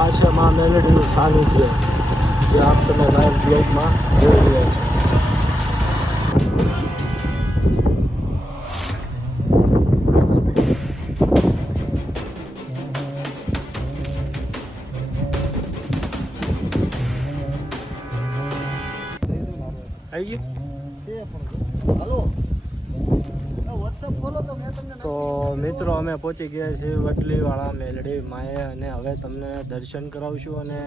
આ છે મા મેલડીનું સાનિધ્ય, જે આપ તમે લાઈવ બ્લોગમાં જોઈ રહ્યા છો. આવી ગયું? તો મિત્રો અમે પહોંચી ગયા છીએ વટલીવાળા મેલડી માએ, અને હવે તમને દર્શન કરાવશું. અને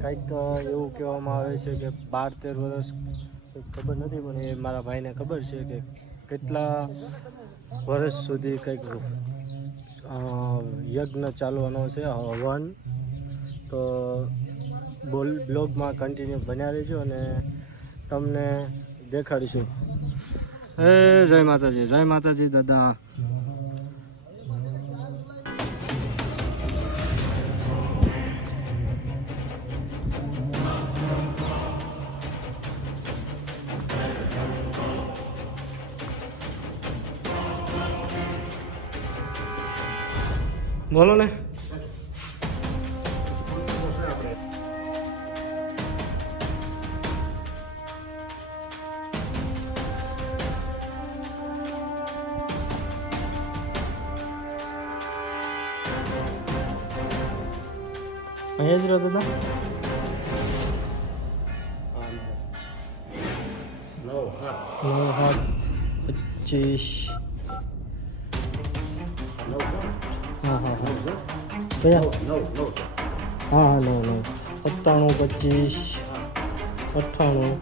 કંઈક એવું કહેવામાં આવે છે કે 12-13 વર્ષ ખબર નથી, પણ એ મારા ભાઈને ખબર છે કે કેટલા વર્ષ સુધી કંઈક યજ્ઞ ચાલવાનો છે, હવન. તો બ્લોગમાં કન્ટિન્યુ બન્યા રહેજો અને તમને દેખાડીશું. જય માતાજી, જય માતાજી દાદા. બોલો ને. અહીંયા જ રહો દાદા. 9-7-25. હા હા હા. કયા? હા હા 9-9. 97-25 98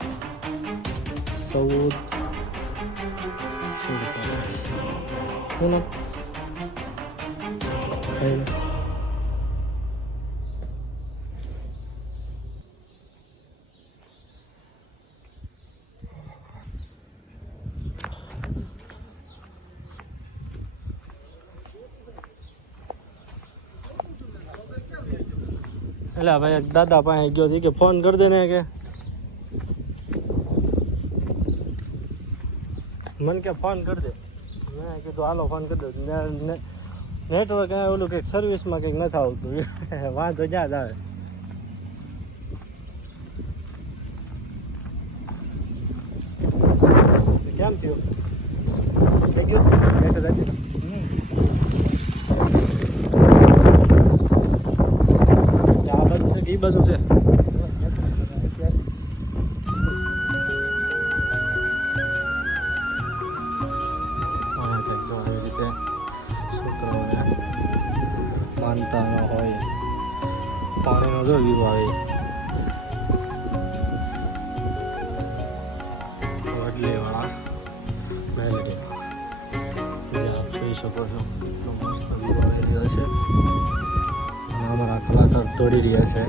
14 શું? એટલે ભાઈ દાદા પાસે ગયો હતી કે ફોન કરી દે ને, કે મને કે ફોન કરી દે. મેં કીધું હાલો ફોન કરી દઉં. નેટવર્ક ઓલું કંઈક સર્વિસમાં કંઈક નથી આવતું. વાંધો જ્યાં જ આવે. કેમ થયું? થઈ ગયું? એ બધું છે. આવી રીતે છોકરાઓને માનતા ન હોય, પાણીનો જો વ્યૂ આવે. વડલીવાળા મેલડી, જે આપ જોઈ શકો છો, એટલો મસ્ત વ્યૂ આવી રહ્યો છે. અને અમારા કલાકાર દોડી રહ્યા છે.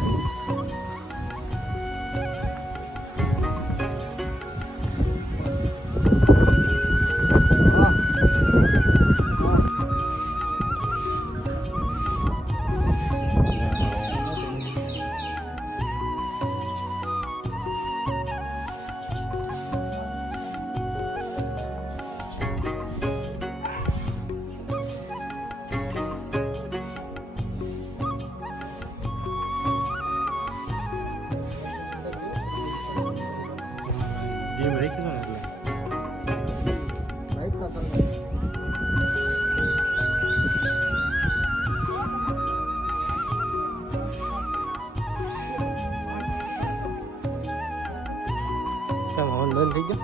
હવન બંધ થઈ ગયો.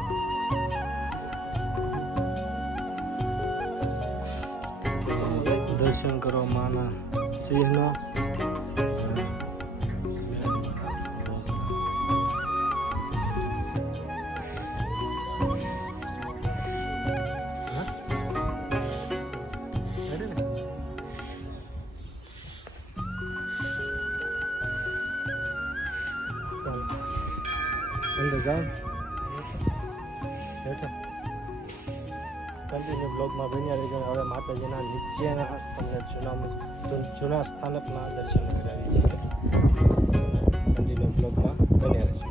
દર્શન કરો માના સિંહના. અંદર જાઓ. કન્ટિન્યુ બ્લોગમાં બન્યા રહેજો. હવે માતાજીના નીચેના તમને જૂના સ્થાનકના દર્શન કરાવીએ છીએ. કન્ટિન્યુ બ્લોગમાં બન્યા રહેજો.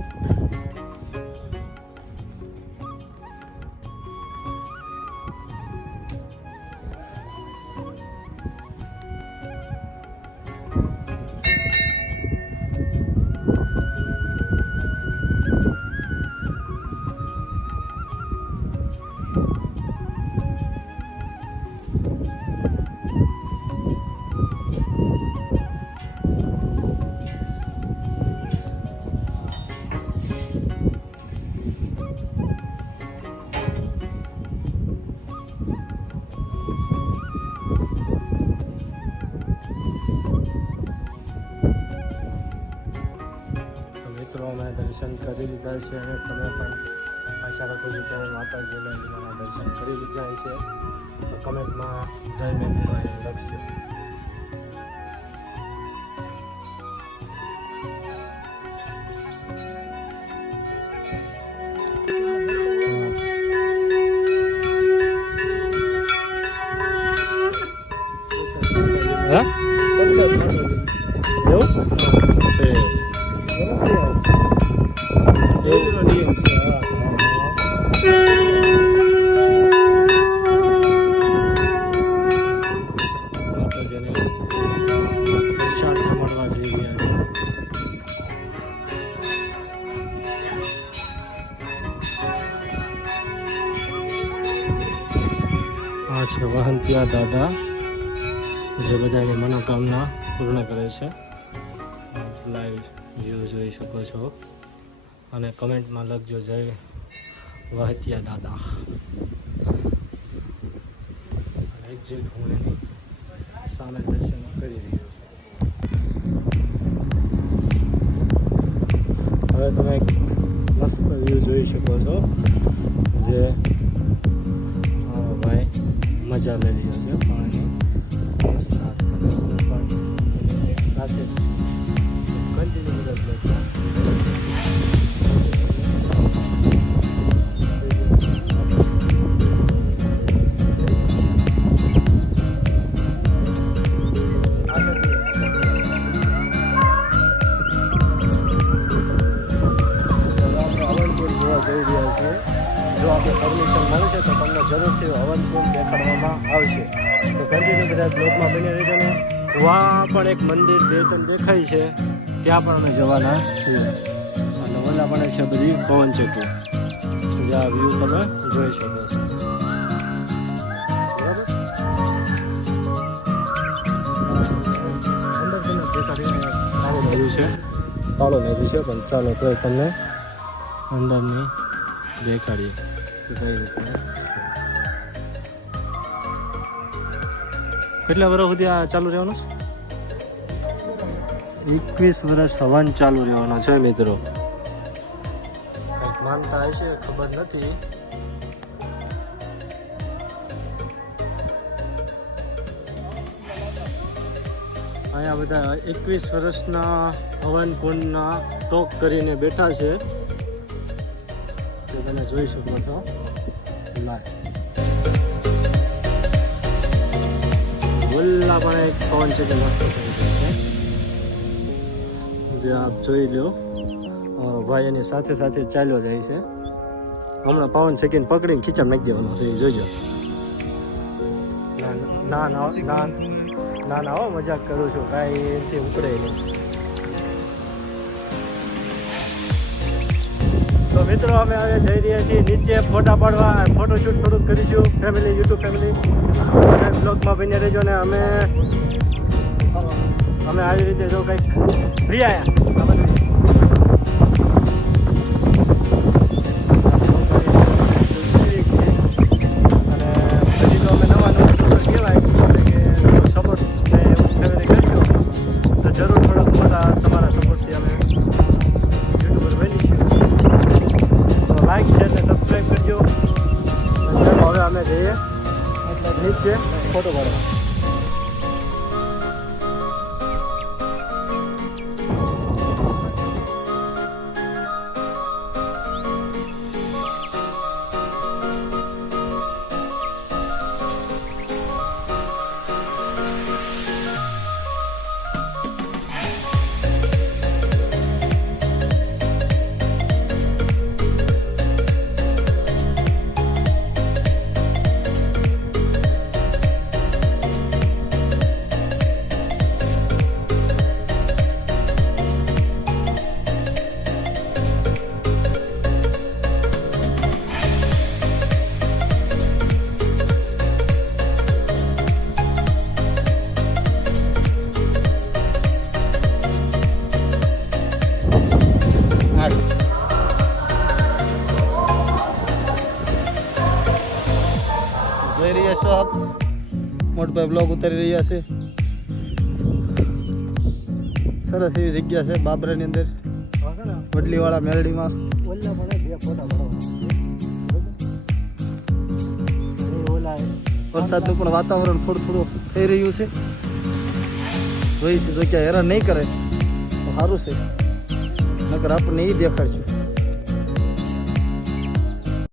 અમે દર્શન કરી લીધા છે અને તમે પણ આશા રાખું છું કે માતાજીના લીલાના દર્શન કરી લીધા છે. તો કમેન્ટમાં જય મેથીભાઈ લખજો. હા એવું છે. માતાજીને પ્રસાદ સાંભળવા જઈ રહ્યા છે. આ છે વહંતિયા દાદા જે બધાની મનોકામના પૂર્ણ કરે છે. લાઈવ વ્યૂ જોઈ શકો છો અને કમેન્ટમાં લખજો જય વહતિયા દાદા. એક્ઝેક્ટ હું એની સામે દર્શન કરી રહ્યો છું. હવે તમે મસ્ત વ્યૂ જોઈ શકો છો જે ભાઈ મજા લઈ રહ્યો છે પાણીની સાથે કન્ટિન્યુ બધા જઈ રહ્યા છીએ. જો આપણે પરમિશન મળશે તો તમને જરૂરથી હવનકુંડ દેખાડવામાં આવશે. તો કન્ટિન્યુ બધા બ્લોકમાં બની રહેજો ને. વहाँ પણ એક મંદિર 2-3 દેખાય છે, ત્યાં પણ અમે જવાના છીએ. અને ઓલા પણ છે બધી પવન ચક્કી, જે આ વ્યૂ તમે જોઈ શકો છો. બરાબર, અંદર તમે દેખાડીને તાળું મેળવ્યું છે, પણ ચાલો તો તમને અંદરની દેખાડીએ કે કઈ રીતે. કેટલા વર્ષ સુધી આ ચાલુ રહેવાનું? 21 વર્ષ હવન ચાલુ રહેવાનો છે મિત્રો. કંઈક માનતા હશે, ખબર નથી. અહીંયા બધા 21 વર્ષના હવન કુંડના ટોક કરીને બેઠા છે, તમે જોઈ શકો છો. વલ્લા પણ એક પવન છે કે મસ્ત જે આપ જોઈ લો. ભાઈ એની સાથે સાથે ચાલ્યો જાય છે. હમણાં પવન સેકન્ડ પકડીને ખીચા નાખી દેવાનો છે, એ જોઈજો. ના ના ના ના ના હો, મજાક કરું છું, કાંઈ એથી ઉપડે નહીં. તો મિત્રો અમે હવે જઈ રહ્યા છીએ નીચે ફોટા પાડવા, ફોટોશૂટ થોડુંક કરીશું ફેમિલી, યુટ્યુબ ફેમિલી. બ્લોગમાં બની રહેજો ને. અમે આવી રીતે જો કંઈક ફ્રી આવ્યા અને પછી તો અમે નવા કહેવાય કે સપોર્ટ ફેમિલી કરજો તો જરૂર થોડોક મોટા તમારા સપોર્ટથી અમે યુટ્યુબર બનીશું. લાઈક છે ને સબસ્ક્રાઈબ કરજો. હવે અમે જઈએ નીચે ફોટો પાડવા. જોઈ રહ્યા છો આપ, મોટભાઈ બ્લોગ ઉતારી રહ્યા છે. સરસ એવી જગ્યા છે બાબરાની અંદર. વડલીવાળા મેલડીમાં. ઓલા પણ બે ફોટા બરાબર ઓલા વરસાદનું પણ વાતાવરણ થોડું થોડું થઈ રહ્યું છે. જોઈશું જો ક્યાં હેરાન નહીં કરે તો સારું છે, નકર આપણને એ દેખાડશું.